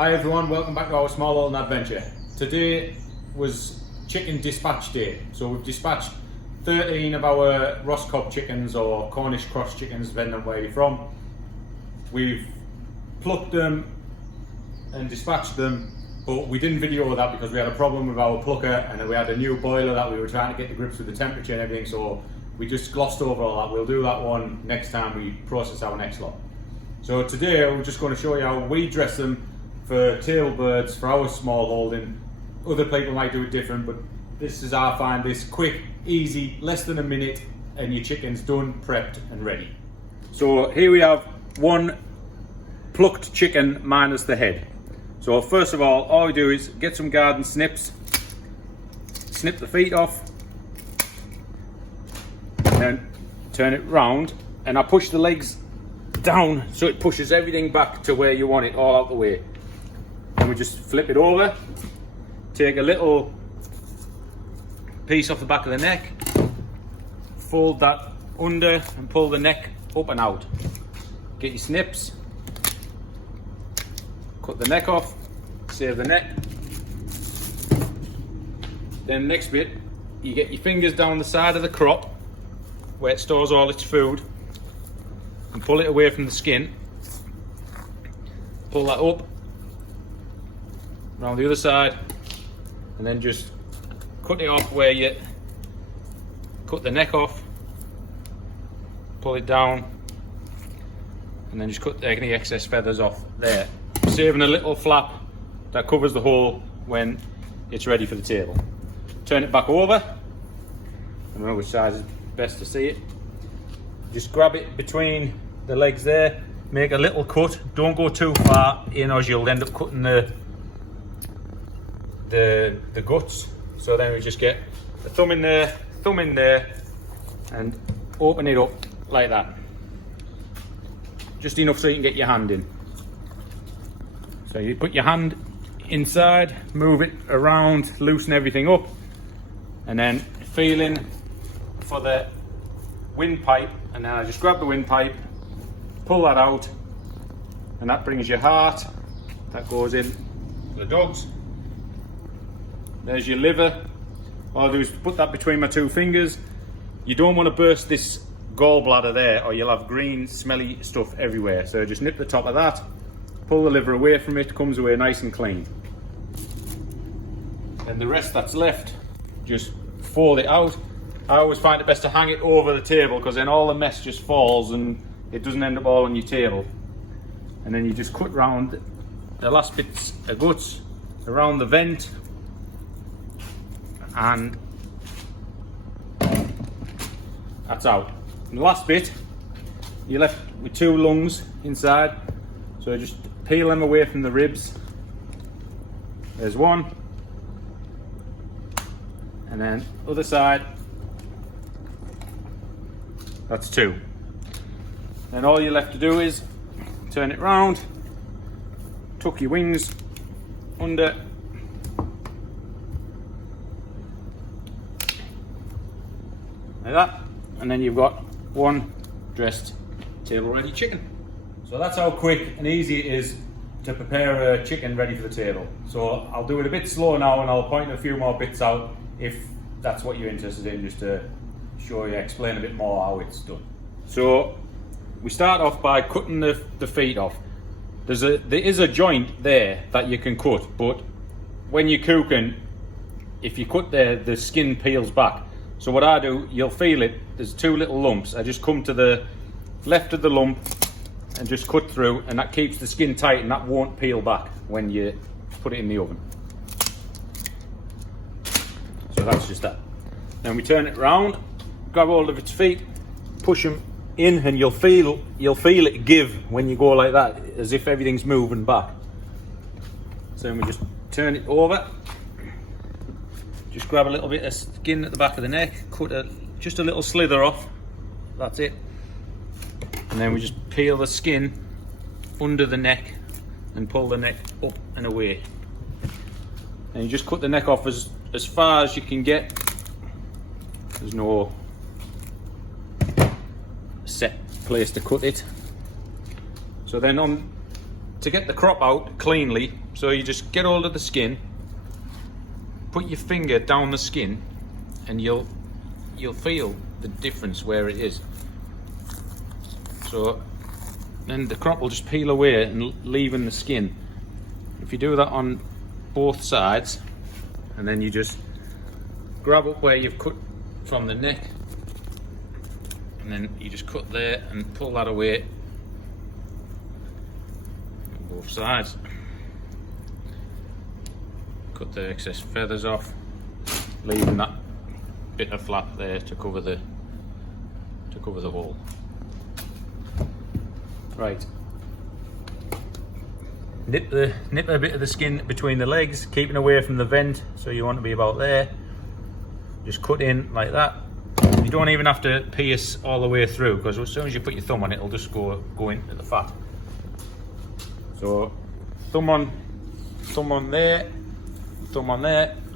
Hi everyone, welcome back to our small Holden adventure. Today was chicken dispatch day, so we've dispatched 13 of our Roscoff chickens or Cornish cross chickens, depending on where you're from. We've plucked them and dispatched them, but we didn't video that because we had a problem with our plucker and we had a new boiler that we were trying to get to grips with the temperature and everything, so we just glossed over all that. We'll do that one next time we process our next lot. So today we're just going to show you how we dress them for table birds for our small holding. Other people might do it different, but this is I find this quick, easy, less than a minute, and your chicken's done, prepped and ready. So here we have one plucked chicken minus the head. So first of all we do is get some garden snips, snip the feet off, and then turn it round, and I push the legs down so it pushes everything back to where you want it, all out the way. And we just flip it over, take a little piece off the back of the neck, fold that under and pull the neck up and out. Get your snips, cut the neck off, save the neck. Then next bit, you get your fingers down the side of the crop where it stores all its food and pull it away from the skin. Pull that up around the other side, and then just cut it off where you cut the neck off, pull it down, and then just cut any excess feathers off there, saving a little flap that covers the hole when it's ready for the table. Turn it back over. I don't know which side is best to see it. Just grab it between the legs there, make a little cut, don't go too far in or you'll end up cutting the guts. So then we just get the thumb in there and open it up like that, just enough so you can get your hand in. So you put your hand inside, move it around, loosen everything up, and then feeling for the windpipe, and then I just grab the windpipe, pull that out, and that brings your heart, that goes in for the dogs. There's your liver. All I do is put that between my two fingers. You don't want to burst this gallbladder there or you'll have green smelly stuff everywhere, so just nip the top of that, pull the liver away from it, comes away nice and clean. And the rest that's left, just fold it out. I always find it best to hang it over the table because then all the mess just falls and it doesn't end up all on your table. And then you just cut round the last bits of guts around the vent, and that's out. And the last bit, you're left with two lungs inside, so just peel them away from the ribs. There's one, and then other side, that's two. And all you're left to do is turn it round, tuck your wings under, like that, and then you've got one dressed table ready chicken. So that's how quick and easy it is to prepare a chicken ready for the table. So I'll do it a bit slow now and I'll point a few more bits out if that's what you're interested in, just to show you, explain a bit more how it's done. So we start off by cutting the feet off. There is a joint there that you can cut, but when you're cooking, if you cut there, the skin peels back. So what I do, you'll feel it, there's two little lumps. I just come to the left of the lump and just cut through, and that keeps the skin tight and that won't peel back when you put it in the oven. So that's just that. Then we turn it round, grab hold of its feet, push them in, and you'll feel it give when you go like that, as if everything's moving back. So then we just turn it over. Just grab a little bit of skin at the back of the neck, cut just a little slither off, that's it. And then we just peel the skin under the neck and pull the neck up and away. And you just cut the neck off as far as you can get. There's no set place to cut it. So then on to get the crop out cleanly, so you just get hold of the skin, put your finger down the skin, and you'll feel the difference where it is. So then the crop will just peel away and leaving the skin. If you do that on both sides, and then you just grab up where you've cut from the neck, and then you just cut there and pull that away on both sides. Cut the excess feathers off, leaving that bit of flap there to cover the hole. Right. Nip a bit of the skin between the legs, keeping away from the vent, so you want to be about there. Just cut in like that. You don't even have to pierce all the way through, because as soon as you put your thumb on it, it'll just go into the fat. So thumb on there,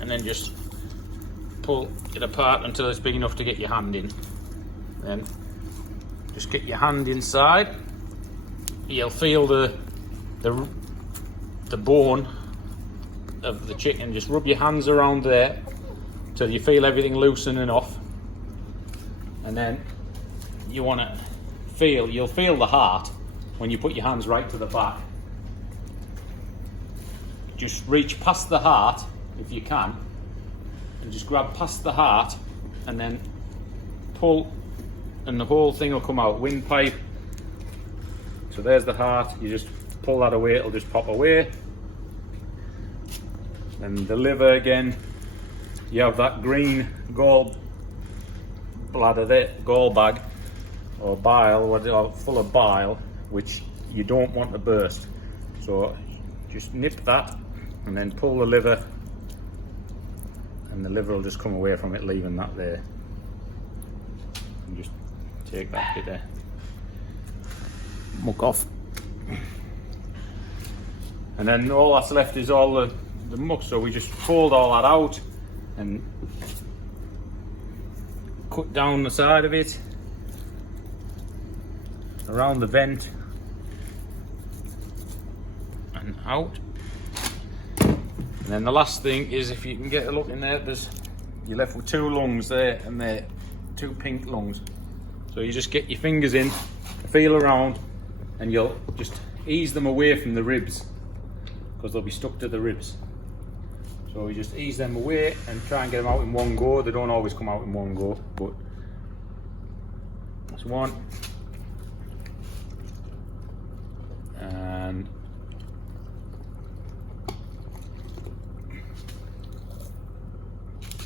and then just pull it apart until it's big enough to get your hand in. Then just get your hand inside. You'll feel the bone of the chicken. Just rub your hands around there till you feel everything loosening off, and then you want to you'll feel the heart when you put your hands right to the back. Just reach past the heart if you can, and just grab past the heart, and then pull, and the whole thing will come out. Windpipe. So there's the heart. You just pull that away, it'll just pop away. And the liver again, you have that green gall bladder there, gall bag or bile, full of bile, which you don't want to burst. So just nip that and then pull the liver, and the liver will just come away from it, leaving that there. And just take that bit there, muck off. And then all that's left is all the muck, so we just fold all that out and cut down the side of it, around the vent and out. And then the last thing is, if you can get a look in there, you're left with two lungs there, and they're two pink lungs. So you just get your fingers in, feel around, and you'll just ease them away from the ribs, because they'll be stuck to the ribs. So you just ease them away and try and get them out in one go. They don't always come out in one go, but that's one. And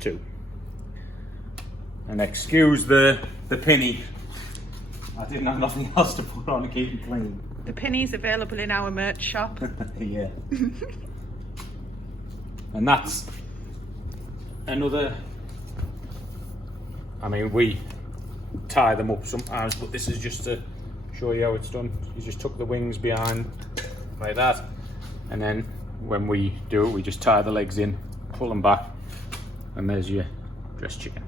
two. And excuse the pinny. I didn't have nothing else to put on to keep it clean. The pinny's available in our merch shop. Yeah. And that's another, I mean, we tie them up sometimes, but this is just to show you how it's done. You just tuck the wings behind like that, and then when we do it, we just tie the legs in, pull them back, and there's your dressed chicken.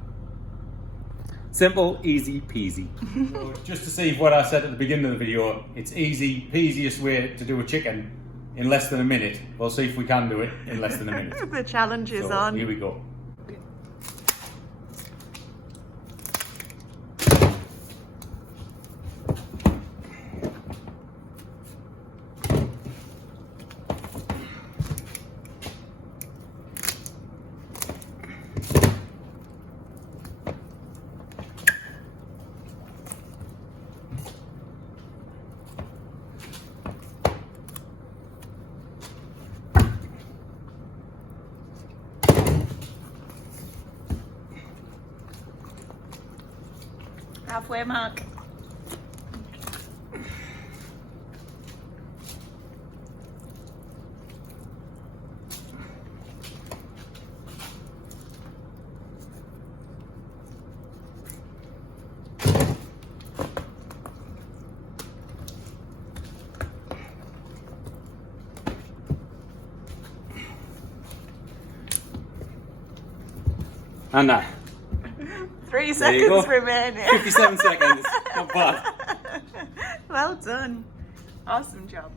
Simple, easy peasy. So just to see what I said at the beginning of the video, it's easy, peasiest way to do a chicken in less than a minute. We'll see if we can do it in less than a minute. The challenge is on. Here we go. Halfway mark. And that. 3 seconds remaining. 57 seconds. Not bad. Well done. Awesome job.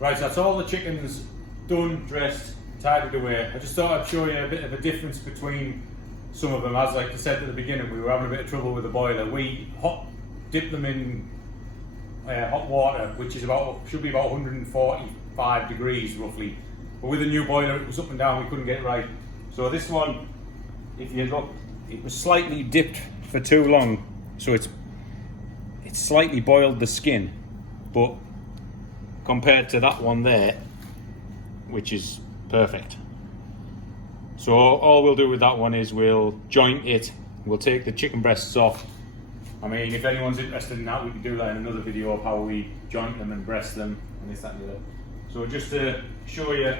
Right, so that's all the chickens done, dressed, tidied away. I just thought I'd show you a bit of a difference between some of them. As like I said at the beginning, we were having a bit of trouble with the boiler. We dip them in hot water, which is should be about 145 degrees roughly. But with the new boiler, it was up and down. We couldn't get it right. So this one, if you look, it was slightly dipped for too long, so it's slightly boiled the skin, but compared to that one there, which is perfect. So all we'll do with that one is we'll joint it, we'll take the chicken breasts off. I mean, if anyone's interested in that, we can do that in another video of how we joint them and breast them and this, that and the other. So just to show you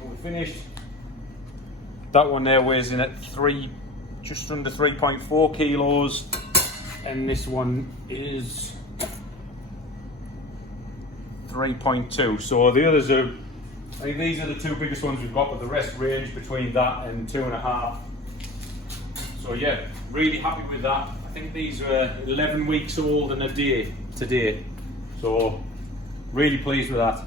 what we finished, that one there weighs in at just under 3.4 kilos, and this one is 3.2. So the others are, I think these are the two biggest ones we've got, but the rest range between that and 2.5. So yeah, really happy with that. I think these are 11 weeks old and a day today. So really pleased with that.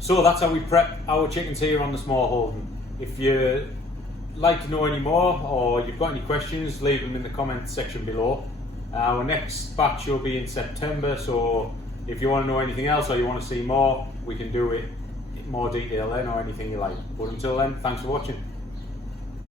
So that's how we prep our chickens here on the small Holden. If you like to know any more or you've got any questions, leave them in the comment section below. Our next batch will be in September, so if you want to know anything else or you want to see more, we can do it in more detail then, or anything you like. But until then, thanks for watching.